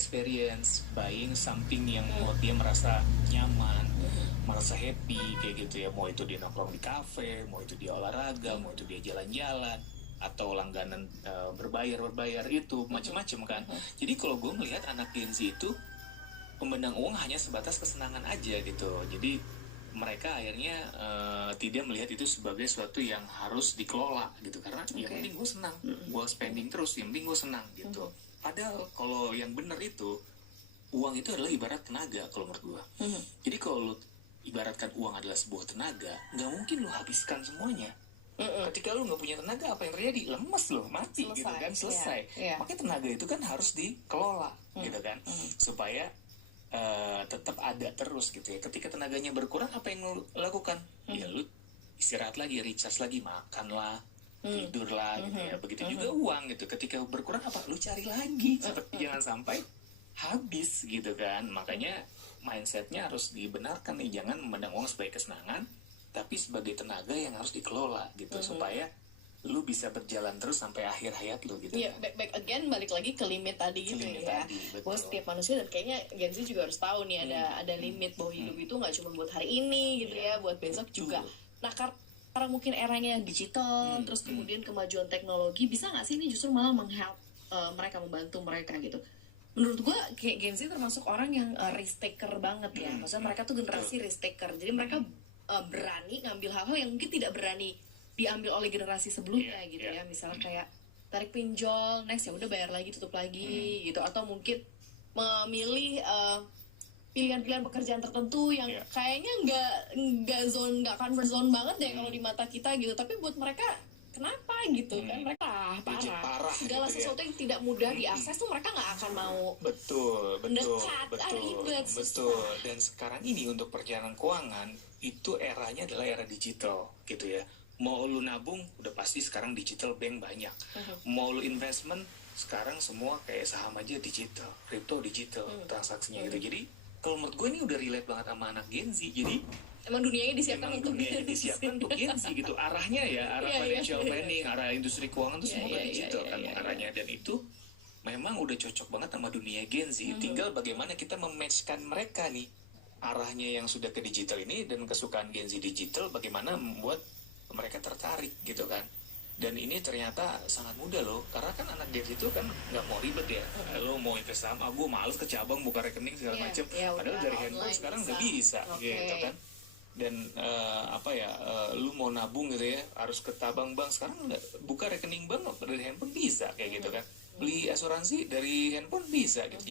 experience, buying something yang membuat dia merasa nyaman, merasa happy kayak gitu ya. Mau itu dia nongkrong di kafe, mau itu dia olahraga, mau itu dia jalan-jalan, atau langganan berbayar itu macam-macam kan. Jadi kalau gue melihat anak Gen Z itu memandang uang hanya sebatas kesenangan aja gitu. Jadi mereka akhirnya tidak melihat itu sebagai sesuatu yang harus dikelola gitu, karena yang penting gue senang, gue spending terus, yang penting gue senang gitu. Padahal kalau yang benar itu, uang itu adalah ibarat tenaga kalau menurut gue. Jadi kalau lu ibaratkan uang adalah sebuah tenaga, nggak mungkin lu habiskan semuanya. Ketika lu nggak punya tenaga, apa yang terjadi? Lemes lo, mati gitu kan, selesai. Makanya tenaga itu kan harus dikelola gitu kan, supaya tetap ada terus gitu ya. Ketika tenaganya berkurang, apa yang lu lakukan? Ya lu istirahat lagi, recharge lagi, makan lah, tidur lah gitu ya. Begitu juga uang gitu, ketika berkurang apa? Lu cari lagi, jangan sampai habis gitu kan. Makanya mindsetnya harus dibenarkan nih, jangan memandang uang sebagai kesenangan, tapi sebagai tenaga yang harus dikelola gitu, supaya lu bisa berjalan terus sampai akhir hayat lu gitu. Iya, back again balik lagi ke limit tadi gitu ya. Buat setiap manusia, dan kayaknya Gen Z juga harus tahu nih ada limit bahwa hidup itu nggak cuma buat hari ini gitu ya, buat besok juga. Nah, karena mungkin eranya yang digital, terus kemudian kemajuan teknologi, bisa nggak sih ini justru malah menghelp mereka, membantu mereka gitu? Menurut gue kayak Gen Z termasuk orang yang risk taker banget ya. Maksudnya mereka tuh generasi risk taker. Jadi mereka berani ngambil hal-hal yang mungkin tidak berani diambil oleh generasi sebelumnya gitu ya. Misalnya kayak tarik pinjol, next ya udah bayar lagi, tutup lagi gitu, atau mungkin memilih pilihan-pilihan pekerjaan tertentu yang kayaknya nggak comfort zone banget deh kalau di mata kita gitu, tapi buat mereka kenapa gitu kan, mereka parah segala gitu sesuatu yang tidak mudah diakses tuh mereka nggak akan mau betul. Susah. Dan sekarang ini untuk perjalanan keuangan itu eranya adalah era digital gitu ya. Mau lu nabung udah pasti sekarang digital, bank banyak. Mau lu investment sekarang semua kayak saham aja digital, crypto digital transaksinya gitu. Jadi kalau menurut gue ini udah relate banget sama anak Gen Z. Jadi emang dunianya disiapkan untuk Gen Z gitu. Arahnya ya, arah financial planning, arah industri keuangan tuh semua ke digital kan arahnya. Dan itu memang udah cocok banget sama dunia Gen Z. Tinggal bagaimana kita mematchkan mereka nih, arahnya yang sudah ke digital ini dan kesukaan Gen Z digital, bagaimana membuat mereka tertarik gitu kan. Dan ini ternyata sangat mudah loh, karena kan anak Gen Z itu kan nggak mau ribet ya. Lo mau invest saham, gue males ke cabang buka rekening segala macem. Padahal dari handphone sekarang udah bisa gitu kan. Dan lu mau nabung gitu ya, harus ke tabang bank. Sekarang buka rekening bank dari handphone bisa kayak gitu kan. Beli asuransi dari handphone bisa gitu.